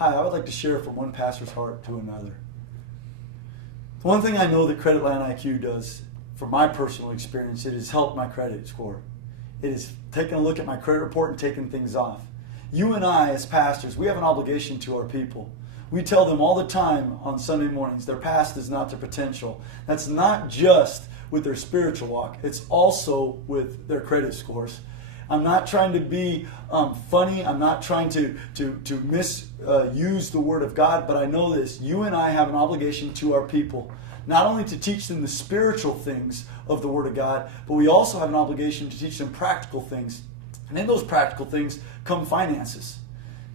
Hi, I would like to share from one pastor's heart to another. One thing I know that Credit Line IQ does, from my personal experience, it has helped my credit score. It has taken a look at my credit report and taken things off. You and I, as pastors, we have an obligation to our people. We tell them all the time on Sunday mornings, their past is not their potential. That's not just with their spiritual walk. It's also with their credit scores. I'm not trying to be funny. I'm not trying to misuse the Word of God, but I know this. You and I have an obligation to our people, not only to teach them the spiritual things of the Word of God, but we also have an obligation to teach them practical things. And in those practical things come finances.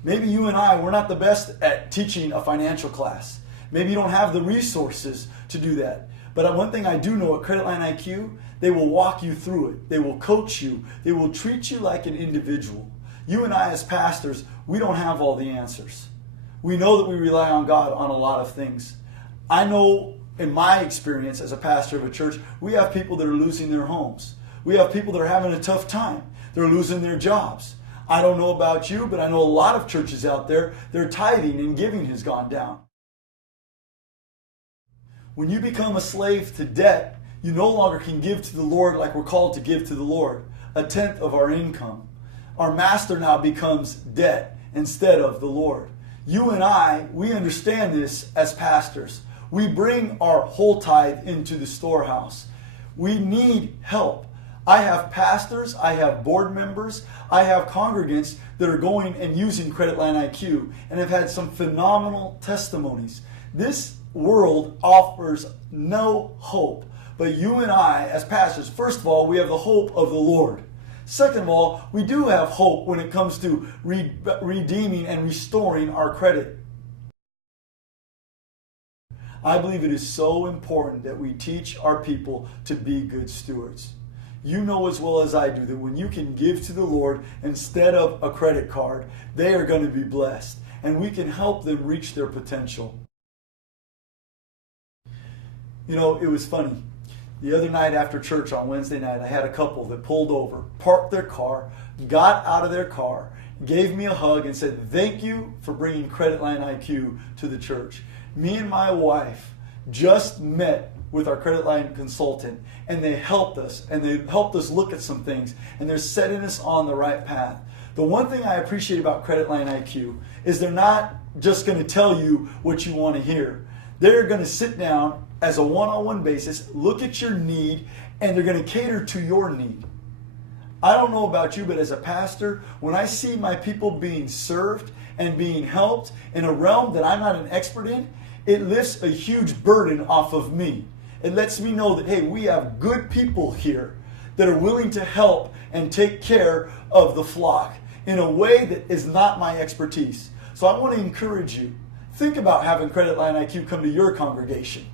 Maybe you and I, we're not the best at teaching a financial class. Maybe you don't have the resources to do that. But one thing I do know at Credit Line IQ, they will walk you through it. They will coach you. They will treat you like an individual. You and I as pastors, we don't have all the answers. We know that we rely on God on a lot of things. I know in my experience as a pastor of a church, we have people that are losing their homes. We have people that are having a tough time. They're losing their jobs. I don't know about you, but I know a lot of churches out there, their tithing and giving has gone down. When you become a slave to debt, you no longer can give to the Lord like we're called to give to the Lord, 1/10 of our income. Our master now becomes debt instead of the Lord. You and I, we understand this as pastors. We bring our whole tithe into the storehouse. We need help. I have pastors, I have board members, I have congregants that are going and using Credit Line IQ and have had some phenomenal testimonies. This world offers no hope. But you and I, as pastors, first of all, we have the hope of the Lord. Second of all, we do have hope when it comes to redeeming and restoring our credit. I believe it is so important that we teach our people to be good stewards. You know as well as I do that when you can give to the Lord instead of a credit card, they are going to be blessed. And we can help them reach their potential. You know, it was funny. The other night after church on Wednesday night, I had a couple that pulled over, parked their car, got out of their car, gave me a hug and said, "Thank you for bringing Credit Line IQ to the church." Me and my wife just met with our credit line consultant, and they helped us look at some things, and they're setting us on the right path. The one thing I appreciate about Credit Line IQ is they're not just going to tell you what you want to hear. They're going to sit down as a one-on-one basis, look at your need, and they're going to cater to your need. I don't know about you, but as a pastor, when I see my people being served and being helped in a realm that I'm not an expert in, it lifts a huge burden off of me. It lets me know that, hey, we have good people here that are willing to help and take care of the flock in a way that is not my expertise. So I want to encourage you. Think about having Credit Line IQ come to your congregation.